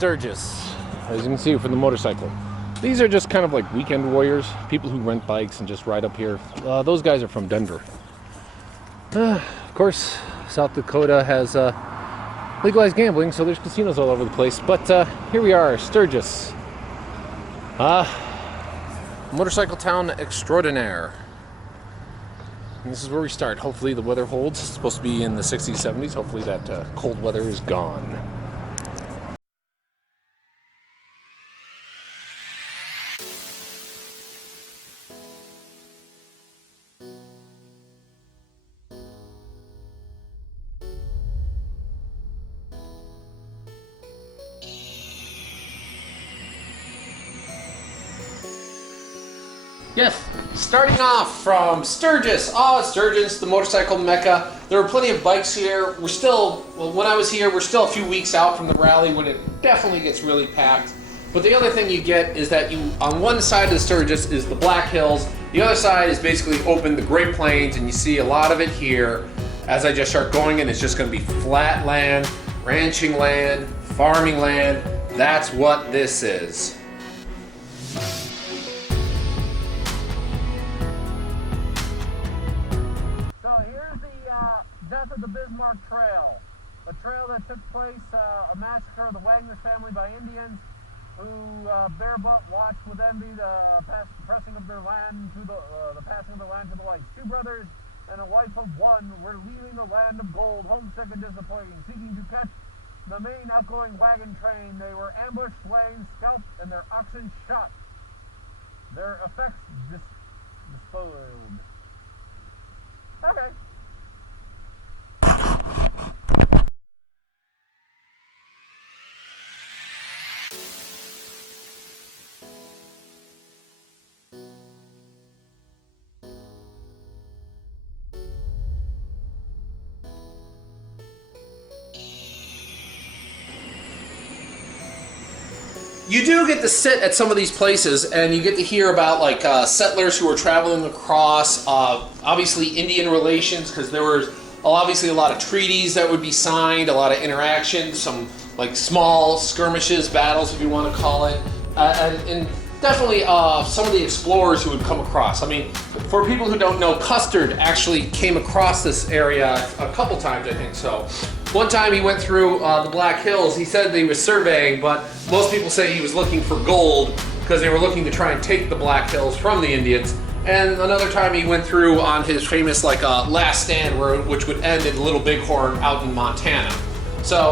Sturgis, as you can see from the motorcycle. These are just kind of like weekend warriors, people who rent bikes and just ride up here. Those guys are from Denver. Of course, South Dakota has legalized gambling, so there's casinos all over the place. But here we are, Sturgis. Motorcycle town extraordinaire. And this is where we start. Hopefully the weather holds. It's supposed to be in the 60s, 70s. Hopefully that cold weather is gone. Yes, starting off from Sturgis. Oh, Sturgis, the motorcycle mecca. There were plenty of bikes here. We're still, well, when I was here, we're still a few weeks out from the rally when it definitely gets really packed. But the other thing you get is that on one side of the Sturgis is the Black Hills. The other side is basically open, the Great Plains, and you see a lot of it here. As I just start going in, it's just going to be flat land, ranching land, farming land. That's what this is. Death of the Bismarck Trail, a trail that took place, a massacre of the Wagner family by Indians who barebutt watched with envy the passing of their land to the passing of their land to the whites. Two brothers and a wife of one were leaving the land of gold, homesick and disappointing, seeking to catch the main outgoing wagon train. They were ambushed, slain, scalped, and their oxen shot. Their effects disposed. Okay. You do get to sit at some of these places and you get to hear about like settlers who are traveling across, obviously Indian relations, because there were obviously a lot of treaties that would be signed, a lot of interactions, some like small skirmishes, battles if you want to call it, and definitely some of the explorers who would come across. I mean, for people who don't know, Custer actually came across this area a couple times, I think so. One time he went through the Black Hills. He said that he was surveying, but most people say he was looking for gold because they were looking to try and take the Black Hills from the Indians. And another time he went through on his famous like last stand, which would end in Little Bighorn out in Montana. So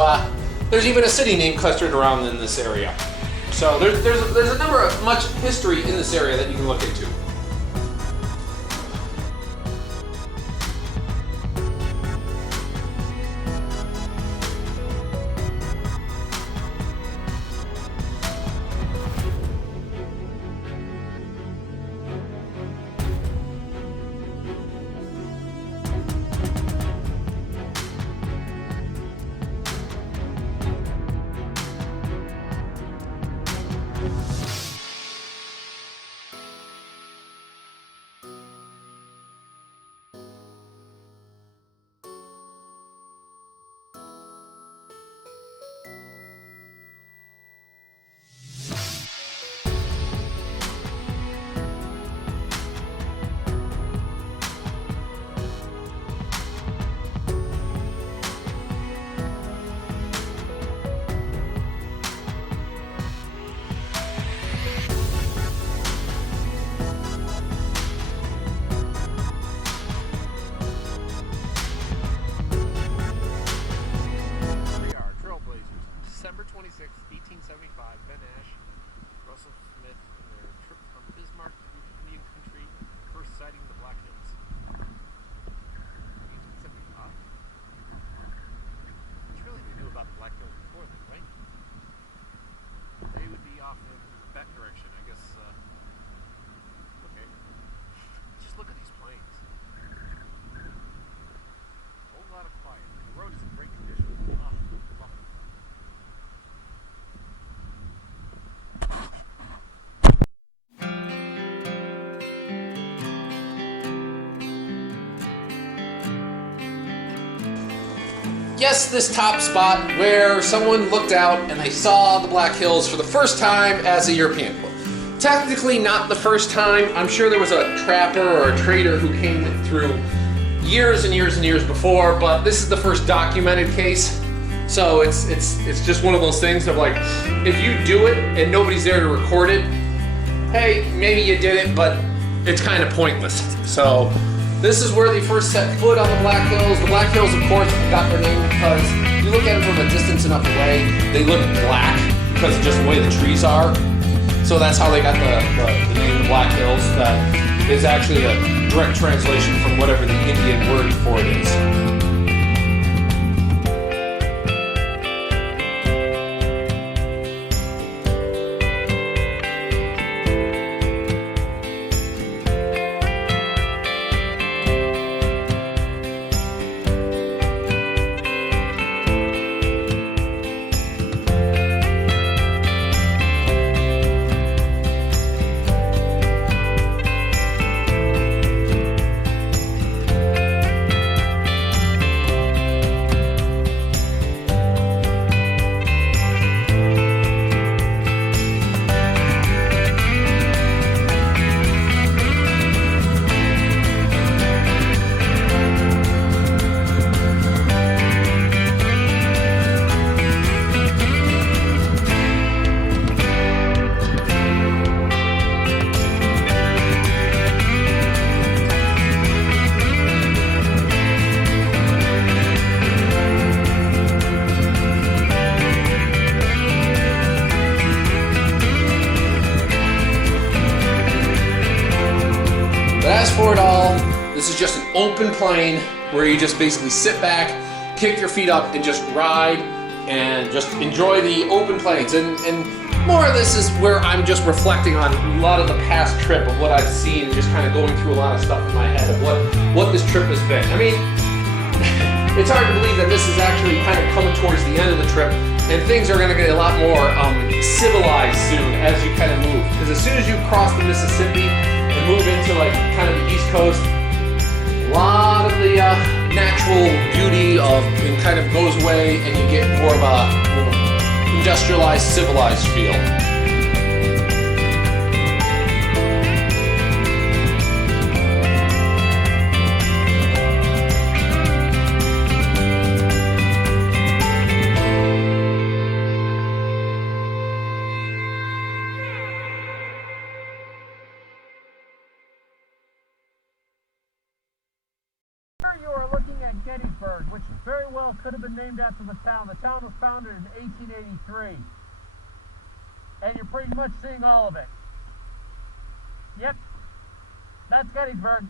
there's even a city named clustered around in this area. So there's a number of much history in this area that you can look into. December 26, 1875, Ben Ash, Russell Smith, their trip from Bismarck to Indian country, first sighting the Black Hills. 1875? Surely they knew about the Black Hills before then, right? They would be off in that direction, I guess. Okay. Just look at these plains. A whole lot of quiet. The road is in great condition. Oh, love it. guess this top spot where someone looked out and they saw the Black Hills for the first time as a European. Technically not the first time. I'm sure there was a trapper or a trader who came through years and years and years before, but this is the first documented case. So it's just one of those things of like, if you do it and nobody's there to record it, hey, maybe you did it, but it's kind of pointless. So this is where they first set foot on the Black Hills. The Black Hills, of course, got their name because you look at them from a distance enough away, they look black because of just the way the trees are. So that's how they got the name the Black Hills. That is actually a direct translation from whatever the Indian word for it is. As for it all, this is just an open plain where you just basically sit back, kick your feet up, and just ride and just enjoy the open plains. And more of this is where I'm just reflecting on a lot of the past trip of what I've seen, just kind of going through a lot of stuff in my head of what this trip has been. I mean, it's hard to believe that this is actually kind of coming towards the end of the trip, and things are going to get a lot more civilized soon as you kind of move. Because as soon as you cross the Mississippi and move into like kind of the East Coast, a lot of the natural beauty of it kind of goes away, and you get more of a industrialized, civilized feel. Here you are looking at Gettysburg, which very well could have been named after the town. The town was founded in 1883. And you're pretty much seeing all of it. Yep, that's Gettysburg.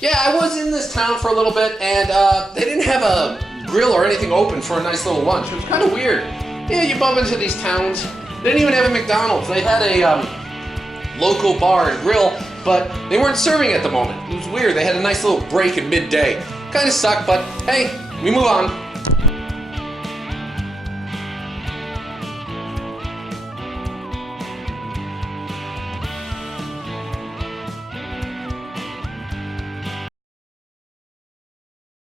Yeah, I was in this town for a little bit, and they didn't have a grill or anything open for a nice little lunch. It was kind of weird. Yeah, you bump into these towns. They didn't even have a McDonald's. They had a local bar and grill, but they weren't serving at the moment. It was weird. They had a nice little break in midday. Kind of sucked, but hey, we move on.